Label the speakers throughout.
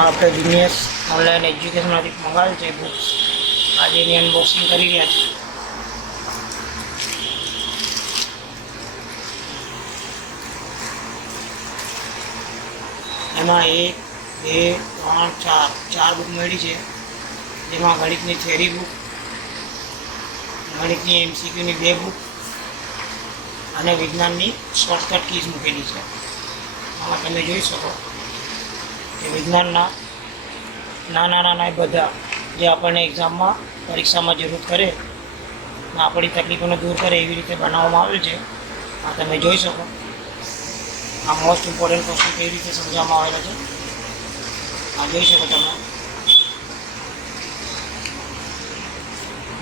Speaker 1: આપણે business online એજ્યુકેશનમાંથી મંગાવેલ છે books આજે એની અનબોક્સિંગ કરી રહ્યા છે. એમાં એક, બે, ત્રણ, ચાર ચાર બુક મળી છે. જેમાં ગણિતની થિયરી બુક ગણિતની એમસીક્યુની બે બુક અને વિજ્ઞાનની શોર્ટકટ કીઝ મૂકેલી છે. આમાં તમે જોઈ શકો. વિજ્ઞાનના નાના નાના બધા જે આપણને એક્ઝામમાં પરીક્ષામાં જરૂર કરે આપણી તકલીફોને દૂર કરે એવી રીતે બનાવવામાં આવે છે. આ તમે જોઈ શકો. આ મોસ્ટ ઇમ્પોર્ટન્ટ વસ્તુ કેવી રીતે સમજવામાં આવેલા છે. આ જોઈ શકો તમે.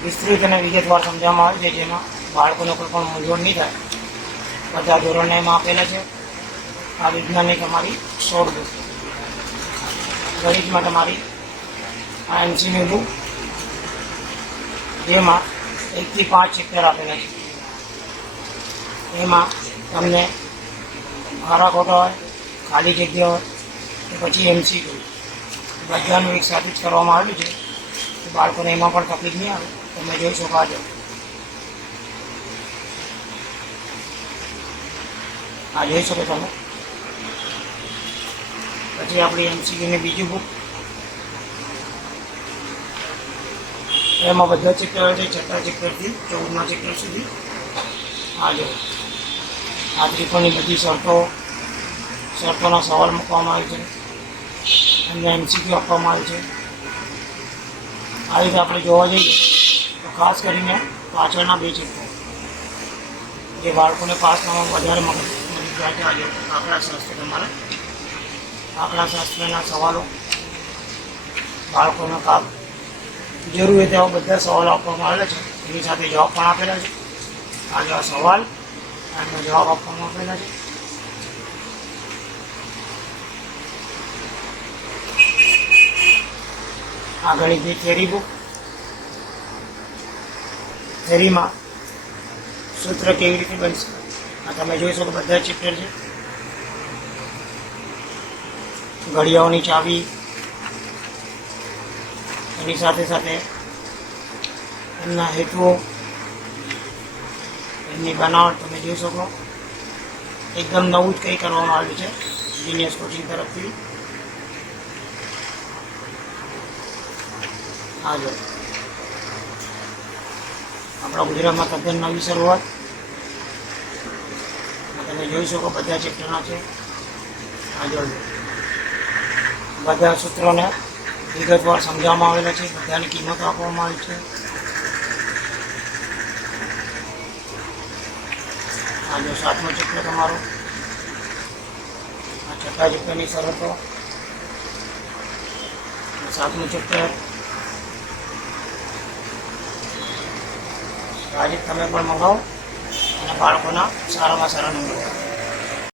Speaker 1: વિસ્તૃત અને વિગતવાર સમજવામાં આવે છે જેમાં બાળકોને કોઈ પણ મૂંઝવણ નહીં થાય. બધા ધોરણને એમાં આપેલા છે. આ વિજ્ઞાનની તમારી શોધ બુક. ગણિતમાં તમારી આ એમસીની જેમાં એકથી પાંચ ચેપ્ટર આપેલા છે. એમાં તમને મારા ખોટા હોય, ખાલી જગ્યા હોય, કે પછી એમસીક્યુ બધાનું એક સાથે કરવામાં આવ્યું છે. તો બાળકોને એમાં પણ તકલીફ નહીં આવે. તમે જોઈ શકો આજે. આ જોઈ શકો તમે. પછી આપણી એમસીક્યુની બીજી બુક એમાં બધા ચેપ્ટર છે, છઠ્ઠા ચેપ્ટરથી ચૌદમા ચેપ્ટર સુધી. આ જો. આ ત્રિકોણની બધી શરતો, શરતોના સવાલ મૂકવામાં આવે છે. એમને એમસીક્યુ આપવામાં આવે છે. આ રીતે આપણે જોવા જઈએ, તો ખાસ કરીને પાછળના બે ચેપ્ટર જે બાળકોને પાસ થવામાં વધારે મદદ મદદગાર છે આજે આંકડાશાસ્ત્ર તમારે આંકડાશાસ્ત્રના સવાલો, બાળકોના કામ જરૂર હોય તેવા બધા સવાલો આપવામાં આવેલા છે. એની સાથે જવાબ પણ આપેલા છે. આ જેવા સવાલ એમનો જવાબ આપવામાં આપેલા છે. આ ગણિતની થેરી બુક થેરીમાં સૂત્ર કેવી રીતે બનશે? આ તમે જોઈ શકો, બધા ચેપ્ટર છે. ઘડિયાળોની ચાવી, એની સાથે સાથે એમના હેતુઓ, એમની બનાવટ તમે જોઈ શકો. એકદમ નવું જ કંઈ કરવામાં આવ્યું છે જીનિયસ કોચિંગ તરફથી. હા, જો. આપણા ગુજરાતમાં તદ્દન નવી શરૂઆત તમે જોઈ શકો બધા ચેપ્ટરના છે. હા જો. બધા સૂત્રોને વિગતવાર સમજાવવામાં આવેલા છે. બધાની કિંમતો આપવામાં આવી છે. આ જો સાતમો ચક્ર તમારો. આ છઠ્ઠા ચક્રની શરતો. સાતમું ચેપ્ટર આજે તમે પણ મંગાવો અને બાળકોના સારામાં સારા નંબર